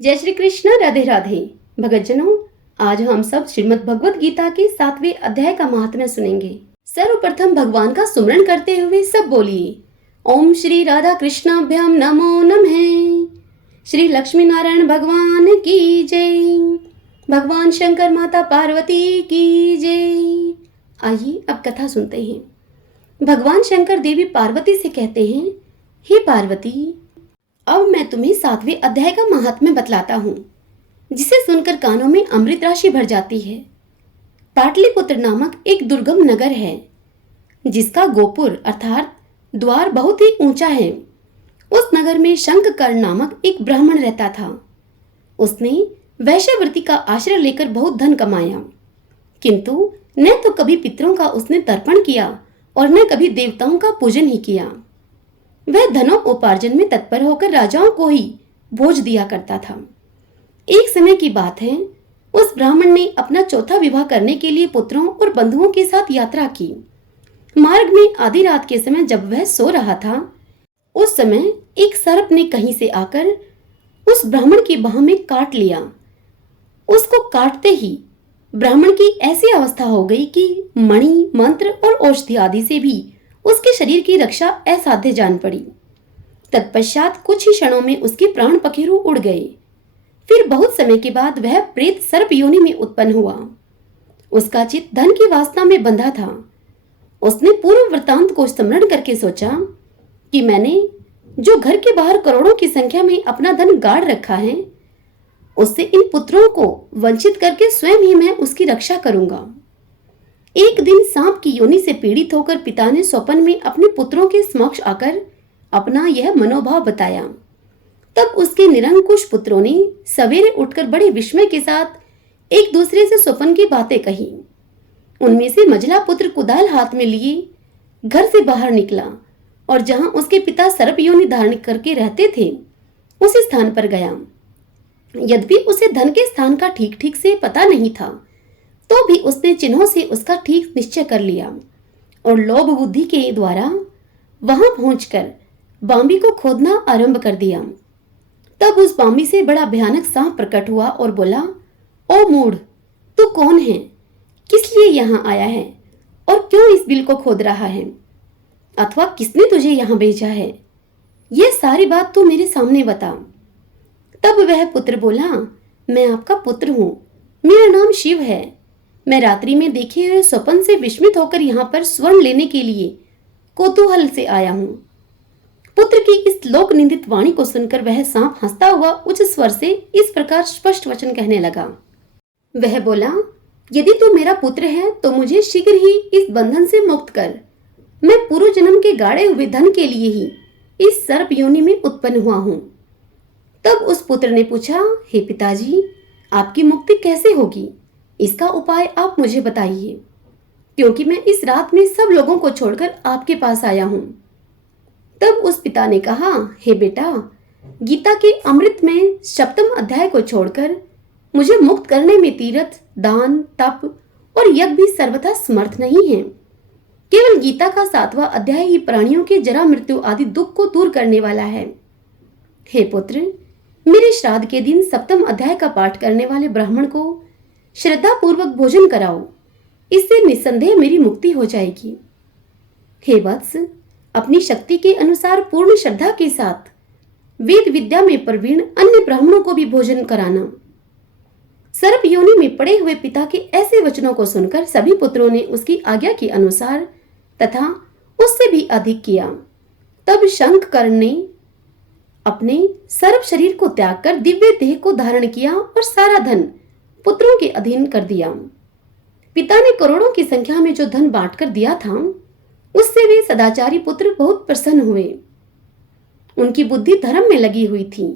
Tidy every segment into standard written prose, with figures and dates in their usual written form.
जय श्री कृष्ण। राधे राधे। भगतजनों, आज हम सब श्रीमद् भगवत गीता के 7वें अध्याय का महात्म्य सुनेंगे। सर्वप्रथम भगवान का सुमरण करते हुए सब बोलिए, ओम श्री राधा कृष्णाभ्याम नमो नमः। श्री लक्ष्मी नारायण भगवान की जय। भगवान शंकर माता पार्वती की जय। आइए अब कथा सुनते हैं। भगवान शंकर देवी पार्वती से कहते हैं, हे पार्वती, अब मैं तुम्हें 7वें अध्याय का महात्म्य बतलाता हूँ, जिसे सुनकर कानों में अमृत राशि भर जाती है। पाटलिपुत्र नामक एक दुर्गम नगर है, जिसका गोपुर अर्थात द्वार बहुत ही ऊंचा है। उस नगर में शंखकर्ण नामक एक ब्राह्मण रहता था। उसने वैश्यवृत्ति का आश्रय लेकर बहुत धन कमाया, किंतु न तो कभी पितरों का उसने तर्पण किया और न कभी देवताओं का पूजन ही किया। वह धनोपार्जन में तत्पर होकर राजाओं को ही भोज दिया करता था। एक समय की बात है, उस ब्राह्मण ने अपना चौथा विवाह करने के लिए पुत्रों और बंधुओं के साथ यात्रा की। मार्ग में आधी रात के समय जब वह सो रहा था, उस समय एक सर्प ने कहीं से आकर उस ब्राह्मण की बाह में काट लिया। उसको काटते ही ब्राह्मण की ऐसी अवस्था हो गई कि मणि, मंत्र और औषधि आदि से भी उसके शरीर की रक्षा असाध्य जान पड़ी। तत्पश्चात कुछ ही क्षणों में उसके प्राण पखेरु उड़ गए। फिर बहुत समय के बाद वह प्रेत सर्प योनि में उत्पन्न हुआ। उसका चित्त धन की वासना में बंधा था। उसने पूर्व वृत्तांत को स्मरण करके सोचा कि मैंने जो घर के बाहर करोड़ों की संख्या में अपना धन गाड़ रखा है, उससे इन पुत्रों को वंचित करके स्वयं ही मैं उसकी रक्षा करूंगा। एक दिन सांप की योनि से पीड़ित होकर पिता ने स्वप्न में अपने पुत्रों के समक्ष आकर अपना यह मनोभाव बताया। तब उसके निरंकुश पुत्रों ने सवेरे उठकर बड़े विस्मय के साथ एक दूसरे से स्वप्न की बातें कही। उनमें से मझला पुत्र कुदाल हाथ में लिए घर से बाहर निकला और जहां उसके पिता सर्प योनि धारण करके रहते थे, उस स्थान पर गया। यद्यपि उसे धन के स्थान का ठीक ठीक से पता नहीं था, तो भी उसने चिन्हों से उसका ठीक निश्चय कर लिया और लोभ बुद्धि के द्वारा वहां पहुंचकर बांबी को खोदना आरंभ कर दिया। तब उस बांबी से बड़ा भयानक सांप प्रकट हुआ और बोला, ओ मूढ़, तू कौन है? किस लिए यहाँ आया है और क्यों इस बिल को खोद रहा है? अथवा किसने तुझे यहाँ भेजा है? यह सारी बात तू मेरे सामने बता। तब वह पुत्र बोला, मैं आपका पुत्र हूँ, मेरा नाम शिव है। मैं रात्रि में देखे हुए स्वप्न से विस्मित होकर यहाँ पर स्वर्ण लेने के लिए कौतूहल से आया हूँ। पुत्र की इस लोक निंदित वाणी को सुनकर वह सांप हंसता हुआ उच्च स्वर से इस प्रकार स्पष्ट वचन कहने लगा। वह बोला, यदि तू मेरा पुत्र है तो मुझे शीघ्र ही इस बंधन से मुक्त कर। मैं पूर्व जन्म के गाड़े हुए धन के लिए ही इस सर्प योनि में उत्पन्न हुआ हूँ। तब उस पुत्र ने पूछा, हे पिताजी, आपकी मुक्ति कैसे होगी? इसका उपाय आप मुझे बताइए, क्योंकि मैं इस रात में सब लोगों को छोड़कर आपके पास आया हूं। तब उस पिता ने कहा, हे बेटा, गीता के अमृत में 7वें अध्याय को छोड़कर मुझे मुक्त करने में तीर्थ, दान, तप और यज्ञ भी सर्वथा समर्थ नहीं है। केवल गीता का 7वां अध्याय ही प्राणियों के जरा मृत्यु आदि दुख को दूर करने वाला है। हे पुत्र, मेरे श्राद्ध के दिन 7वें अध्याय का पाठ करने वाले ब्राह्मण को श्रद्धा पूर्वक भोजन कराओ, इससे निस्संदेह मेरी मुक्ति हो जाएगी। हे वत्स, अपनी शक्ति के अनुसार पूर्ण श्रद्धा के साथ वेद विद्या में प्रवीण अन्य ब्राह्मणों को भी भोजन कराना। सर्प योनि में पड़े हुए पिता के ऐसे वचनों को सुनकर सभी पुत्रों ने उसकी आज्ञा के अनुसार तथा उससे भी अधिक किया। तब शंखकर्ण ने अपने सर्प शरीर को त्याग कर दिव्य देह को धारण किया और सारा धन पुत्रों के अधीन कर दिया। पिता ने करोड़ों की संख्या में जो धन बांटकर दिया था, उससे वे सदाचारी पुत्र बहुत प्रसन्न हुए। उनकी बुद्धि धर्म में लगी हुई थी,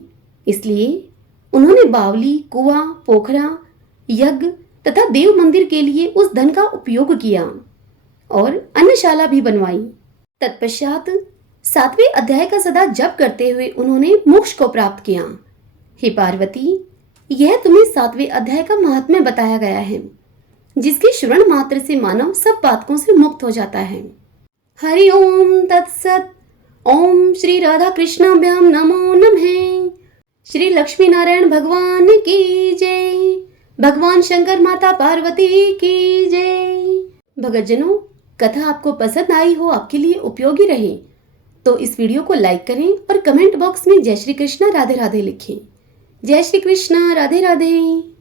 इसलिए उन्होंने बावली, कुआं, पोखरा, यज्ञ तथा देव मंदिर के लिए उस धन का उपयोग किया और अन्नशाला भी बनवाई। तत्पश्चात 7वें अध्याय का सदा जप करते हुए उन्होंने मोक्ष को प्राप्त किया। हे पार्वती, यह तुम्हें 7वें अध्याय का महात्म्य बताया गया है, जिसके श्रवण मात्र से मानव सब पातकों से मुक्त हो जाता है। हरि ओम तत्सत। ओम श्री राधा कृष्णाभ्याम नमो नमः। श्री लक्ष्मी नारायण भगवान की जय। भगवान शंकर माता पार्वती की जय। भक्तजनों, कथा आपको पसंद आई हो, आपके लिए उपयोगी रहे तो इस वीडियो को लाइक करें और कमेंट बॉक्स में जय श्री कृष्ण राधे राधे लिखें। जय श्री कृष्ण राधे राधे।